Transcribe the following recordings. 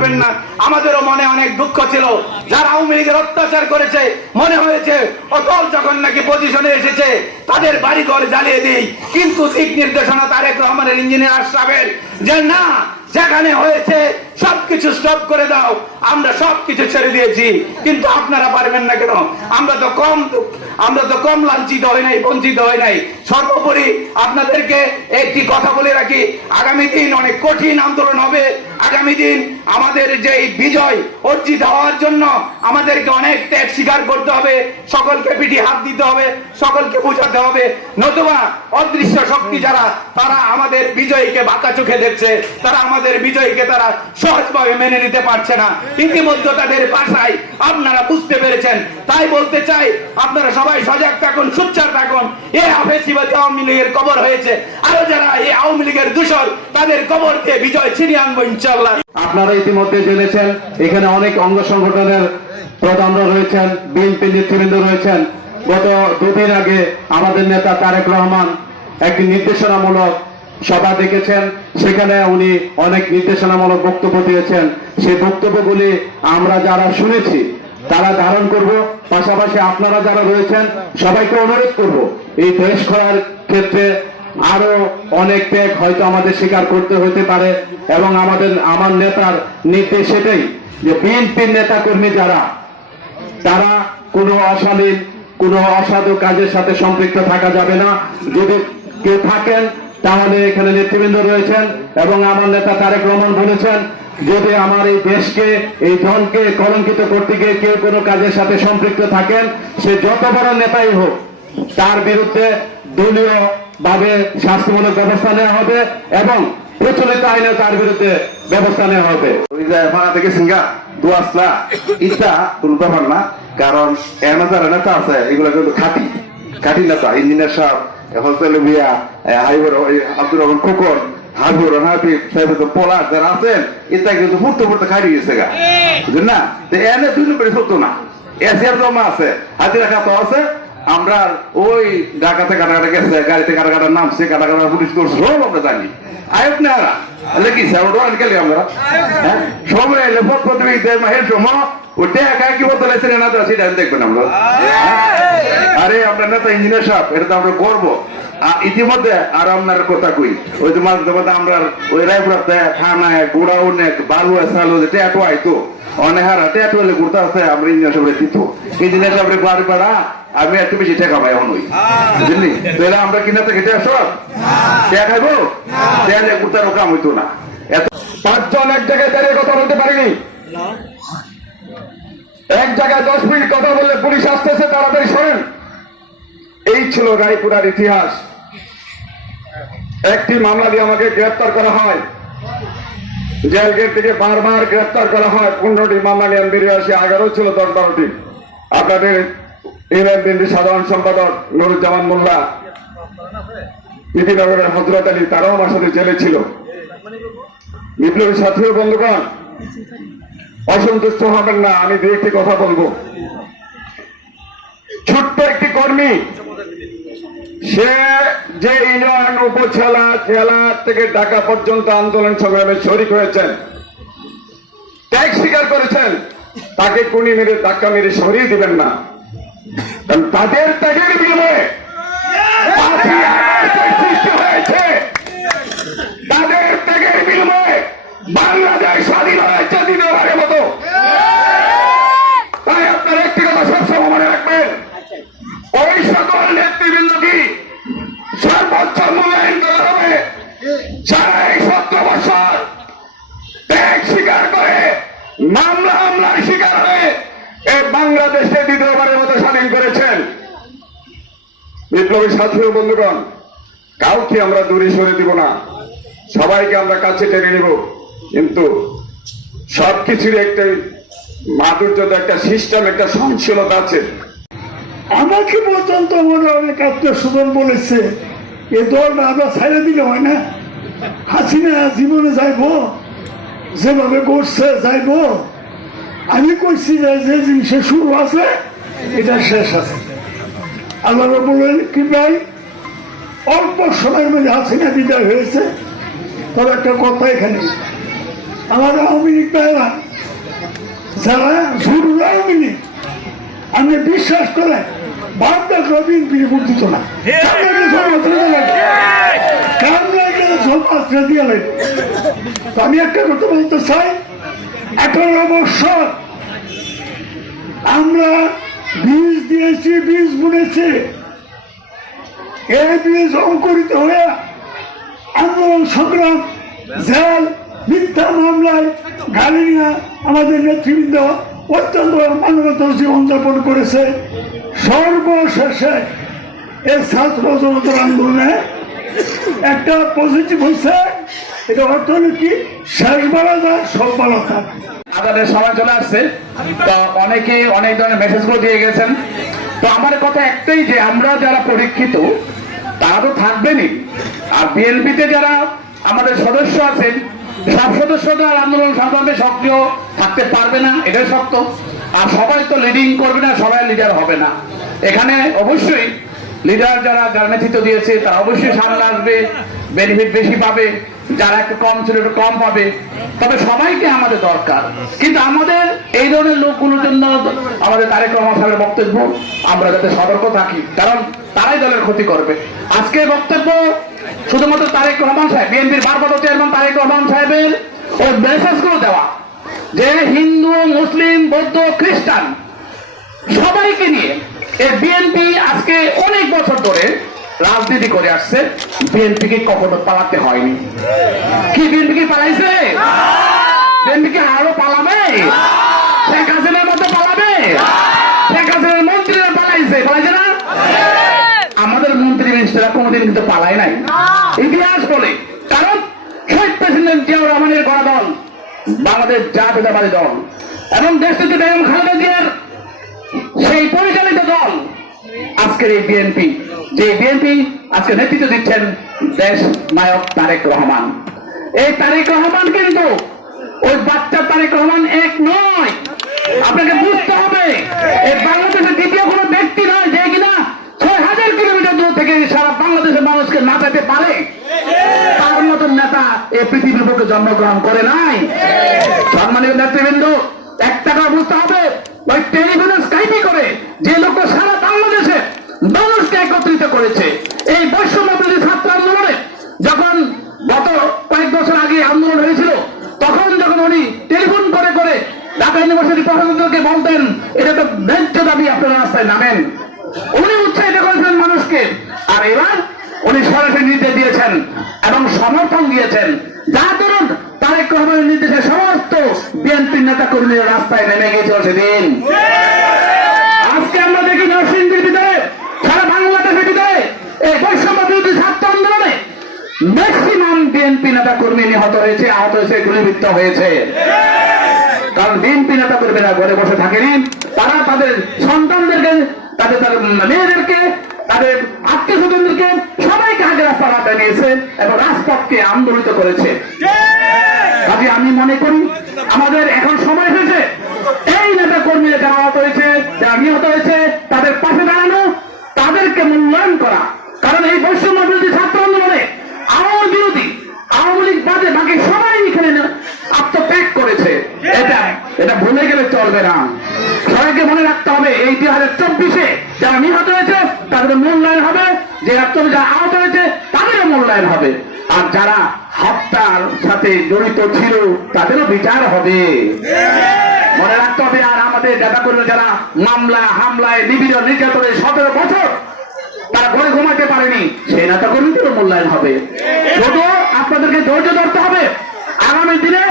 করবেন না। আমাদেরও মনে অনেক দুঃখ ছিল। যারা আওয়ামী লীগের অত্যাচার করেছে, মনে হয়েছে, অটল যখন নাকি পজিশনে এসেছে, তাদের বাড়ি ঘর জ্বালিয়ে দিই। কিন্তু দিক নির্দেশনা তারেক রহমানের ইঞ্জিনিয়ার সাহেবের যে, না, যেখানে হয়েছে, সবকিছু স্টপ করে দাও। আমরা সবকিছু ছেড়ে দিয়েছি। কিন্তু আপনারা পারবেন না কেন? আমরা তো কম আমরা তো কম লাঞ্ছিত হই নাই, বঞ্চিত হয় নাই। সর্বোপরি আপনাদেরকে একটি কথা বলে রাখি। আগামী দিন অনেক কঠিন আন্দোলন হবে। আগামী দিন আমাদের যে বিজয় অর্জিত হওয়ার জন্য আমাদেরকে অনেক ত্যাগ স্বীকার করতে হবে, সকলকে পিঠে হাত দিতে হবে, সকলকে বোঝাতে হবে। নতুবা অদৃশ্য শক্তি যারা, তারা আমাদের বিজয়ীকে বাঁকা চোখে দেখছে, তারা আমাদের বিজয়ীকে তারা সহজভাবে মেনে নিতে পারছে না। ইতিমধ্যে তাদের ভাষায় আপনারা বুঝতে পেরেছেন। তাই বলতে চাই, আপনারা সবাই সজাগ থাকুন, সুচ্চার থাকুন। এ আফেসিবাদী আওয়ামী লীগের কবর হয়েছে। আরও যারা এই আওয়ামী লীগের দূষণ তাদের কবর দিয়ে বিজয় ছিনিয়ে আনব আপনারা ইতিমধ্যে জেনেছেন, এখানে অনেক অঙ্গ সংগঠনের প্রধানরা রয়েছেন, বিএনপি নেতৃবৃন্দ রয়েছেন। গত দুদিন আগে আমাদের নেতা তারেক রহমান একটি নির্দেশনামূলক সভা দেখেছেন সেখানে উনি অনেক নির্দেশনামূলক বক্তব্য দিয়েছেন। সেই বক্তব্যগুলি আমরা যারা শুনেছি, তারা ধারণ করব। পাশাপাশি আপনারা যারা রয়েছেন, সবাইকে অনুরোধ করব, এই দেশ করার ক্ষেত্রে আরও অনেক ত্যাগ হয়তো আমাদের স্বীকার করতে হতে পারে এবং আমাদের, আমার নেতার নির্দেশ সেটাই যে বিএনপির নেতা কর্মী যারা, তারা কোনো অশালীন, কোনো অসাধু কাজের সাথে সম্পৃক্ত থাকা যাবে না। যদি কেউ থাকেন, তাহলে এখানে নেতৃবৃন্দ রয়েছেন এবং আমার নেতা তারেক রহমান বলেছেন, যদি আমার এই দেশকে, এই দলকে কলঙ্কিত করতে গিয়ে কেউ কোনো কাজের সাথে সম্পৃক্ত থাকেন, সে যত বড় নেতাই হোক, তার বিরুদ্ধে দলীয় ভাবে শাস্তিমূলক ব্যবস্থা নেওয়া হবে এবং প্রচলিত আইনে তার বিরুদ্ধে ব্যবস্থা নেওয়া হবে। ভাড়া থেকে সিঙ্গা দুয়াসলা ইটা কোনো ব্যাপার না, কারণ এনা যারা নেতা আছে, এগুলো কিন্তু খাটি খাটি নেতা, ইঞ্জিনিয়ার সাহেব হোস্টেল বিয়া হাইবর আব্দুর রহমান খোকন সাহেব পোলা যারা আছেন এটা কিন্তু পড়তে পড়তে খাই গেছে গা। বুঝলেন না? এনে সত্য না। এসিয়ার জমা আছে হাজিরা খাতা আছে আমরা ওই ঢাকাতে কাটাকাটা গেছে গাড়িতে কাটাকাটা নামছে কাটাকাটা পুলিশ করছে সব আমরা জানি। আয়ক নেহারা তাহলে কি স্যার ওটা গেলে আমরা? হ্যাঁ? সবাই এলে পথ প্রতিযোগিতা মাহের সময় ওটা একা কি বদলাইছে না সেটা দেখবেন আমরা? আরে আমরা নেতা ইঞ্জিনিয়ার সাহেব এটা তো আমরা করব। ইতিমধ্যে আর আপনার কথা কই। ওই যে মাঝে মধ্যে আমরা ওই রায়পুরাতে থানায় গোড়াউনে বালু সালু ট্যাটু আইতো, অনেহারা ট্যাটু হলে ঘুরতে আছে, আমরা ইঞ্জিনিয়ার সাহেব দিত। ইঞ্জিনিয়ার সাহেব বাড়ি পাড়া আমি একটু বেশি টাকা পাই এখন ওই বুঝলি? তাহলে আমরা কিনা থেকে টাকা সব? টাকা খাইবো? টাকা ঘুরতে কাম হইতো না। এত পাঁচজন এক জায়গায় দাঁড়িয়ে কথা বলতে পারিনি। এক জায়গায় দশ মিনিট কথা বললে পুলিশ আসতেছে, তাড়াতাড়ি শোনেন এই ছিল রায়পুরার ইতিহাস। একটি মামলা দিয়ে আমাকে গ্রেপ্তার করা হয়। জেল গেট থেকে বারবার গ্রেপ্তার করা হয়। পনেরোটি মামলা নিয়ে আমি বেরিয়ে আসি। এগারো ছিল দশ বারোটি। আপনাদের ইউনিয়ন বিএনপির সাধারণ সম্পাদক নুরুজ্জামান মোল্লা পৃথিবীনগরের হজরত আলী, তারাও আমার সাথে জেলে ছিল। বিপ্লবী সাথী ও বন্ধুগণ, অসন্তুষ্ট হবেন না, আমি দু একটি কথা বলব। ছোট্ট একটি কর্মী, সে যে ইউনিয়ন উপজেলা জেলা থেকে ঢাকা পর্যন্ত আন্দোলন সংগ্রামে শরিক হয়েছেন, ত্যাগ স্বীকার করেছেন, তাকে কুনি মেরে ধাক্কা মেরে সরিয়ে দিবেন না। কারণ তাদের ত্যাগের বিনিময়ে তাদের ত্যাগের বিনিময়ে বাংলাদেশ স্বাধীন হয়েছে। বিপ্লবী সাথী ও বন্ধুগণ, কাউকে আমরা দূরে সরে দিব না। সবাইকে আমরা কাছে টেনে নেব। কিন্তু সবকিছুর একটা মাধুর্য একটা সিস্টেম, একটা সহনশীলতা আছে। আমাকে পর্যন্ত মনে অনেক আত্মীয় বলেছে, এ দল না, আমরা ছাইড়ে দিলে হয় না। হাসিনা জীবনে যাইব, যেভাবে করছে যাইব। আমি কইছি যে জিনিসের শুরু আছে, এটা শেষ আছে। আল্লাহ বললেন কি ভাই অল্প সময়ের মধ্যে হাসিনা বিদায় হয়েছে। তবে একটা কথা এখানে। আমার আওয়ামী ভাইরা যারা শুরু আওয়ামী লীগ আমি বিশ্বাস করে বাদ দেখো বিএনপি ভোট না। আমি একটা কথা বলতে চাই। আঠারো বছর আমরা বীজ দিয়েছি, বীজ বুনেছি। এই বীজ অঙ্কুরিত হয়ে আন্দোলন, সংগ্রাম, জেল, মিথ্যা মামলায় গাড়ি নিয়ে আমাদের নেতৃবৃন্দ অত্যন্ত মানবতা জীবনযাপন করেছে। সর্বশেষে এই ছাত্র জনতার আন্দোলনে একটা পজিটিভ হয়েছে, এটা অর্থনীতি শেষ বেলা যায়, সব বেলা আমাদের সময় চলে আসছে। তো অনেকে অনেক ধরনের মেসেজগুলো দিয়ে গেছেন। তো আমার কথা একটাই যে, আমরা যারা পরীক্ষিত, তারা তো থাকবেনই। আর বিএনপিতে যারা আমাদের সদস্য আছেন, সব সদস্যরা আন্দোলন সংগ্রামে সক্রিয়, থাকতে পারবে না, এটাই সত্য। আর সবাই তো লিডিং করবে না, সবাই লিডার হবে না। এখানে অবশ্যই লিডার যারা যারা নেতৃত্ব দিয়েছে, তারা অবশ্যই সামনে আসবে বেনিফিট বেশি পাবে। যারা একটু কম ছিল, একটু কম পাবে। তবে সবাইকে আমাদের দরকার। কিন্তু আমাদের এই ধরনের লোকগুলোর জন্য আমাদের তারেক রহমান সাহেবের বক্তব্য, আমরা যাতে সতর্ক থাকি। কারণ তারাই দলের ক্ষতি করবে। আজকে বক্তব্য শুধুমাত্র তারেক রহমান সাহেব, বিএনপির ভারপ্রাপ্ত চেয়ারম্যান তারেক রহমান সাহেবের ওই মেসেজগুলো দেওয়া। যে হিন্দু, মুসলিম, বৌদ্ধ, খ্রিস্টান সবাইকে নিয়ে বিএনপি আজকে অনেক বছর ধরে রাজনীতি করে আসছে, বিএনপিকে কখনো পালাতে হয়নি। কি বিএনপি কি পালাইছে? বিএনপি কি আরও পালাবে? শেখ হাসিনার মতো পালাবে? শেখ হাসিনার মন্ত্রীরা পালাইছে পালাইছে না? আমাদের মন্ত্রী কোনোদিন কিন্তু পালায় নাই। ইতিহাস বলে, কারণ শহীদ প্রেসিডেন্ট জিয়াউর রহমানের গড়া দল বাংলাদেশ জাতীয়তাবাদী দল এবং দেশটিতে বেগম খালেদা জিয়ার সেই পরিচালিত দল আজকের এই বিএনপি। যে বিএনপি আজকে নেতৃত্ব দিচ্ছেন দেশ নায়ক তারেক রহমান। এই তারেক রহমান কিন্তু ওই বাচ্চা তারেক রহমান এক নয়। আপনাকে বুঝতে হবে, এই বাংলাদেশের দ্বিতীয় কোনো ব্যক্তি নয় যে কিনা ছয় হাজার কিলোমিটার দূর থেকে সারা বাংলাদেশের মানুষকে নাচাতে পারে। তার মতন নেতা এই পৃথিবীর বুকে জন্মগ্রহণ করে নাই। সম্মানিত নেতৃবৃন্দ একটা কথা বুঝতে হবে ওই টেলিফোনে স্কাইপি করে যে লোক সারা বাংলাদেশে মানুষকে একত্রিত করেছে। এই বৈষম্য বিরোধী ছাত্র আন্দোলনে যখন গত কয়েক বছর আগে আন্দোলন হয়েছিল, তখন যখন উনি টেলিফোন করে করে ঢাকা ইউনিভার্সিটি প্রফেসরদেরকে বলতেন, এটা তো ন্যায্য দাবি, আপনারা রাস্তায় নামেন। উনি উৎসাহিত করেছেন মানুষকে। আর এবার উনি সরাসরি নির্দেশ দিয়েছেন এবং সমর্থন দিয়েছেন। যার দরুন তারেক রহমানের নির্দেশে সমস্ত বিএনপি নেতা কর্মীরা রাস্তায় নেমে গিয়েছিল সেদিন। আজকে আমরা দেখি নরসিংদীর ভিতরে সারা বাংলাদেশের ভিতরে এই বৈষম্য বিরোধী ছাত্র আন্দোলনে ম্যাক্সিমাম বিএনপি নেতা কর্মী নিহত হয়েছে, আহত হয়েছে, গুলিবিদ্ধ হয়েছে। কারণ বিএনপি নেতা কর্মীরা ঘরে বসে থাকেনি। তারা তাদের সন্তানদেরকে, তাদের মেয়েদেরকে, তাদের আত্মীয় স্বজনদেরকে সবাইকে আগে রাস্তা রাস্তায় নিয়েছে এবং রাজপথকে আন্দোলিত করেছে। কাজে আমি মনে করি, আমাদের এখন সময় হয়েছে এই নেতা কর্মীরা যারা আহত হয়েছে, যারা নিহত হয়েছে, তাদের পাশে দাঁড়ানো, তাদেরকে মূল্যায়ন করা। কারণ এই বৈষম্য বিরোধী ছাত্র আন্দোলনে আওয়ামী বিরোধী, আওয়ামী লীগ বাদে বাকি সবাই এখানে আত্মত্যাগ করেছে। এটা এটা ভুলে গেলে চলবে না। সবাইকে মনে রাখতে হবে, এই দুই হাজার চব্বিশে যারা নিহত হয়েছে, তাদের মূল্যায়ন হবে। যে চব্বিশ যারা আহত হয়েছে, তাদেরও মূল্যায়ন হবে। আর যারা হত্যার সাথে জড়িত ছিল, তাদেরও বিচার হবে। মনে রাখতে হবে, আর আমাদের নেতা কর্মী যারা মামলা, হামলায় নিবিড় নির্যাতনে সতেরো বছর তারা ঘরে ঘুমাতে পারেনি। সেই নেতা কর্মীদেরও মূল্যায়ন হবে। শুধু আপনাদেরকে ধৈর্য ধরতে হবে আগামী দিনে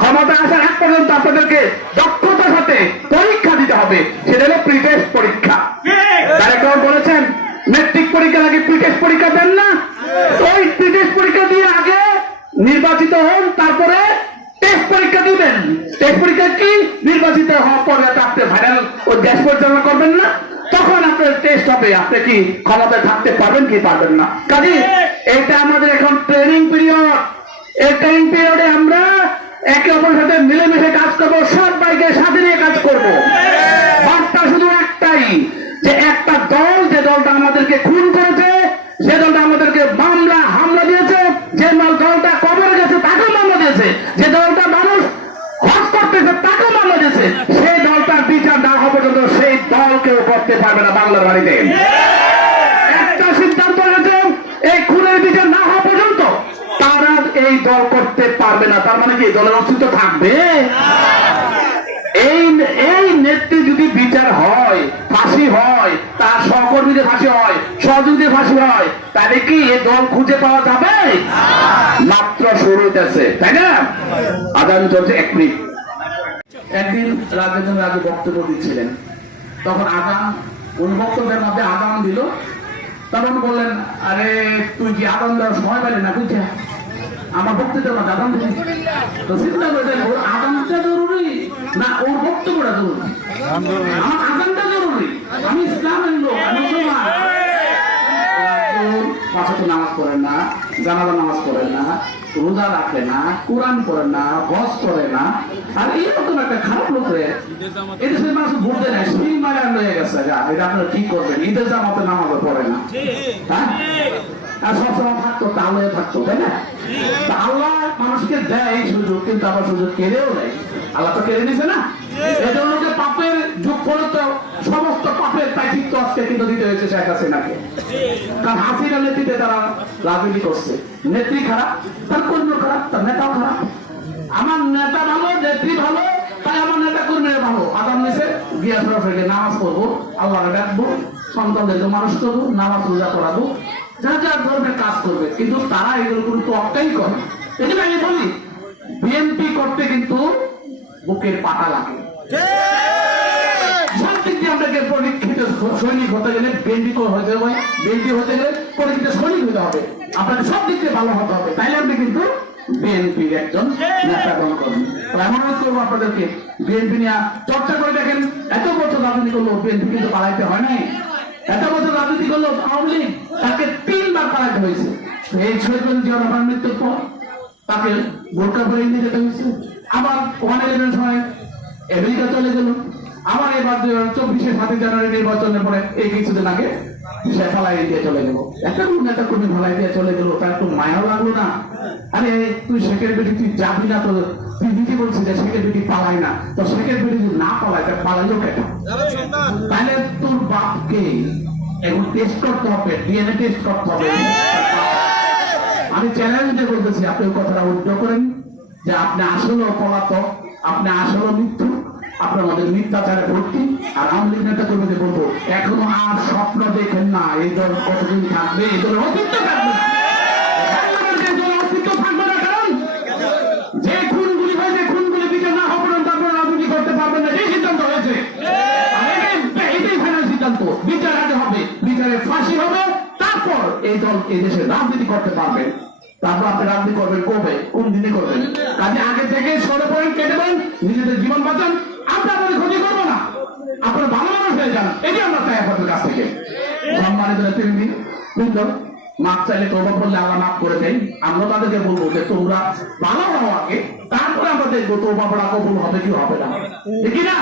ক্ষমতা আসার এক পর্যন্ত আপনাদেরকে দক্ষতার সাথে পরীক্ষা দিতে হবে। সেটা হলো প্রিটেস্ট পরীক্ষা। তারা কেউ বলেছেন মেট্রিক পরীক্ষা লাগে প্রিটেস্ট পরীক্ষা দেন না। হবে আপনি কি ক্ষমতায় থাকতে পারবেন কি পারবেন না? কাজে, এটা আমাদের এখন ট্রেনিং পিরিয়ড এই ট্রেনিং পিরিয়ডে আমরা একে অপরের সাথে মিলেমিশে কাজ করব, সবাইকে সাথে নিয়ে কাজ করব। বার্তা শুধু একটাই, যে একটা দল, যে দলটা আমাদেরকে খুন করেছে, সে দলটা আমাদেরকে মামলা, হামলা দিয়েছে, যে মাল দলটা কবরে গেছে তাকে মামলা দিয়েছে। যে দলটা মানুষ হস করতেছে তাকে মামলা দিয়েছে। সেই দলটার বিচার কেউ করতে পারবে না বাংলার বাড়িতে। একটা সিদ্ধান্ত হয়েছে, এই খুনের বিচার না হওয়া পর্যন্ত তারা এই দল করতে পারবে না। তার মানে কি দলের অস্তিত্ব থাকবে? এই এই নেত্রী যদি বিচার হয়, ফাঁসি হয়, তার সহকর্মীদের ফাঁসি হয়, সহযোগীদের ফাঁসি হয়, তাহলে কি এ দল খুঁজে পাওয়া যাবে? মাত্র শুরু হইতেছে, তাই না? আদান চলছে, এক মিনিট। একদিন রাজেন্দ্র রাজু বক্তব্য দিচ্ছিলেন। তখন আগাম ওই বক্তব্যের মধ্যে আগাম দিল, তখন বললেন, আরে, তুই কি আগাম দেওয়ার সময় পেলি না? বুঝছে আমার বক্তৃতার মধ্যে আগাম দিলি। তো চিন্তা করলেন ওর আগামটা জরুরি না ওর বক্তব্যটা জরুরি? আমার আগামটা জরুরি। আমি ইসলামের লোক, আমি মুসলমান। পাঁচত নামাজ পড়েন না জানাজা নামাজ পড়েন না রোজা রাখে না কোরআন পড়েন না হজ করে না। আর এইরকম একটা খারাপ লোক রে এদেশের মানুষ বুঝতে নাই সেই মারা হয়ে গেছে। যা এটা আপনারা কি করবেন? ঈদের জামাতে নামাজ পড়ে না। হ্যাঁ? আর সবসময় থাকতো তাহলে থাকতো তাই না? আল্লাহ মানুষকে দেয় এই সুযোগ কিন্তু আবার সুযোগ কেড়েও দেয় আল্লাহ তো কেড়ে নিছে না? এই পাপের আজকে কিন্তু দিতে হয়েছে শেখ হাসিনাকে। কারণ হাসিনা নেতৃত্বে তারা রাজনীতি করছে। নেত্রী খারাপ তার কর্মী খারাপ তার নেতাও খারাপ। আমার নেতা ভালো নেত্রী ভালো তাই আমার নেতা কর্মীরা ভালো। আদাম নিচে গিয়া সরাসরি নামাজ পড়ব আল্লাহ ডাকবো সন্তানদেরকে মানুষ করব নামাজ রোজা করাবো যা যা ধরনের কাজ করবে। কিন্তু তারা এগুলো কোনো তোয়াক্কাই করে। এই জন্য আমি বলি বিএনপি করতে কিন্তু বুকের পাটা লাগে। সব দিক দিয়ে আপনাকে সৈনিক হতে গেলে বিএনপি হতে হবে বিএনপি হতে গেলে পরীক্ষিত সৈনিক হতে হবে। আপনাকে সব দিক দিয়ে ভালো হতে হবে। তাইলে আপনি কিন্তু বিএনপির একজন নেতা গ্রহণ অনুরোধ করব আপনাদেরকে বিএনপি নিয়ে চর্চা করে দেখেন, এত বছর রাজনীতি করল বিএনপি কিন্তু পালাইতে হয় নাই। এত বছর রাজনীতি করল, আওয়ামী লীগ তাকে তিনবার পালাইতে হয়েছে। এই শহীদ জিয়া রহমান মৃত্যুর পর তাকে বোরকা পরে নিয়ে যেতে হয়েছে। আবার ওখানে যাবেন সময় আমেরিকা চলে গেল। আবার এবার চব্বিশে সাতই জানুয়ারি নির্বাচনের পরে এই কিছুদিন আগে সে ফালাই দিয়ে চলে গেল। একটা কোন নেতা কোন ফালাই দিয়ে চলে গেল, তার মায়াও লাগল না। আরে, তুই তুই যাবি না তো যে পালাই না। তো যদি না তা পালাইলো কেন তাহলে তোর বাপকে এখন টেস্ট করতে হবে ডিএনএ টেস্ট করতে হবে। আমি চ্যালেঞ্জ দিয়ে বলতেছি, আপনি কথাটা উল্টো করেন যে আপনি আসলে পলাতক, আপনি আসলে মৃত্যু আপনার মধ্যে মিথ্যাচারে ভর্তি, আর আওয়ামী লীগ নেতা কর্মীকে বলব, এখনও আর স্বপ্ন দেখেন না এই দল কতদিন থাকবে এই দলের অস্তিত্ব থাকবে। আপনারা রাজনীতি করতে পারবেন বিচার হবে ফাঁসি হবে, তারপর এই দল এই দেশে রাজনীতি করতে পারবে। তারপর আপনি রাজনীতি করবেন কবে? কোন দিনে করবেন? কাজে আগে থেকে সরে পড়েন কেটে দেন, নিজেদের জীবন বাঁচান আমরা আপনাদের ক্ষতি করব না আপনারা ভালো মানুষ হয়ে যান। এটি আমরা চাই আপনাদের কাছ থেকে। সম্মানিত নেতৃবৃন্দ বৃন্দ, মাপ চাইলে তোমরা বললে আল্লাহ মাফ করে দেন। আমরা তাদেরকে বলব যে তোমরা ভালো হও আগে, তারপরে আমরা দেখব তোমরা পড়া কবুল হবে কি হবে না। দেখি না?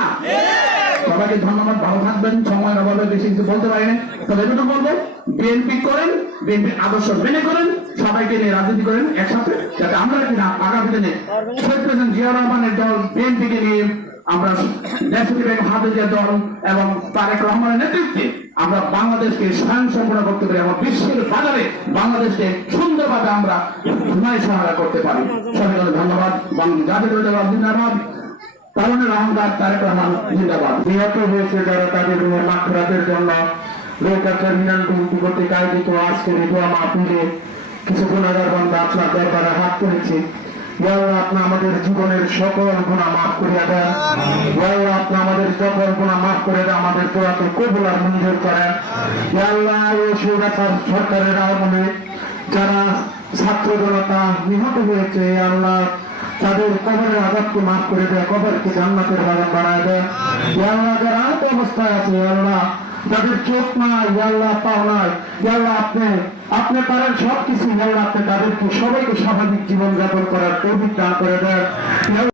সবাইকে ধন্যবাদ, ভালো থাকবেন, সময়ের অভাবে বেশি কিছু বলতে পারি না তবে এটুকু বলব, বিএনপি করেন, বিএনপি আদর্শ মেনে করেন, সবাইকে নিয়ে রাজনীতি করেন একসাথে, যাতে আমরা কিনা আগামী দিনে শহীদ প্রেসিডেন্ট জিয়া রহমানের দল বিএনপিকে নিয়ে আমরা দেশটি বেগম হাফিজের দল এবং তারেক রহমানের নেতৃত্বে আমরা বাংলাদেশকে স্বয়ং সম্পূর্ণ করতে পারি এবং বিশ্বের বাজারে বাংলাদেশকে সুন্দরভাবে আমরা ন্যায় সহায়তা করতে পারি। সবাইকে ধন্যবাদ। জাতীয় জিন্দাবাদ। তারুণের অহংকার তারেক রহমান জিন্দাবাদ। নিহত হয়েছে যারা তাদের রুমের মাখরাতের জন্য লোকাচার মিনান কমিটি কর্তৃক আয়োজিত আজকের দোয়া মাহফিলে কিছু গুণাগার বান্ধা আপনার দরবারে হাত করেছে ইয়াল্লাহ আপনি আমাদের জীবনের সকল গুণা মাফ করিয়া দেন। ইয়াল্লাহ আপনি আমাদের সকল গুণা মাফ করে দেন আমাদের তোরাকে কবুল আর মঞ্জুর করেন। ইয়াল্লাহ এই সৌরাচার সরকারের আমলে যারা ছাত্র জনতা নিহত হয়েছে আল্লাহ তাদের কবরের আঘাতকে মাফ করে দেয় কবরকে জান্নাতের বাগান বানায় দেয়। আল্লাহ যারা আহত অবস্থায় আছে আল্লাহ যাদের চোখ নাই ইয়াল্লাহ পাও নাই ইয়াল্লাহ আপনি আপনি পারেন সবকিছু ইয়াল্লাহ আপনি তাদেরকে সবাইকে স্বাভাবিক জীবন যাপন করার অভিজ্ঞতা করে দেন।